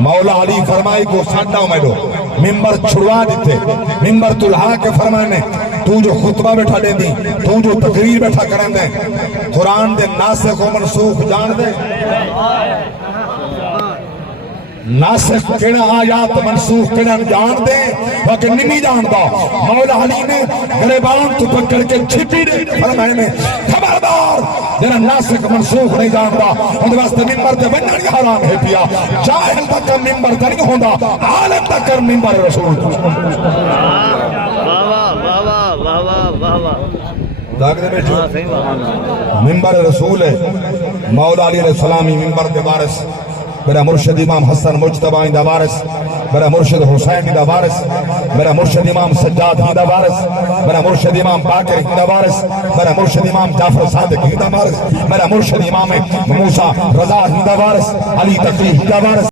مولا علی فرمائی کو ساڈا میڈو ممبر چھڑوا دیتے ممبر تلہا کے فرمائنے تو جو خطبہ بیٹھا دے دی تو جو تقریر بیٹھا کرن دے قرآن دے ناسخ و منسوخ جان دے ناسخ کیڑا آیات منسوخ کیڑا جان دے وقت نمی جان دا مولا علی نے گریبان تو پکڑ کے چھپی دے فرمائے میں خبردار جنہا ناسخ منسوخ نہیں جان دا ان واسطے ممبر تے بنانی حرام ہے پیا جاہل تک ممبر تے نہیں ہوندہ عالم تک ممبر رسول ممبر رسول ہے مولا علی علیہ السلامی ممبر دے وارث میرا مرشد امام حسن مجتبہ دا وارث میرا مرشد حسین دا وارث میرا مرشد امام سجاد دا وارث میرا مرشد امام باقر دا وارث میرا مرشد امام جعفر صادق دا وارث میرا مرشد امام موسیٰ رضا دا وارث علی تقی دا وارث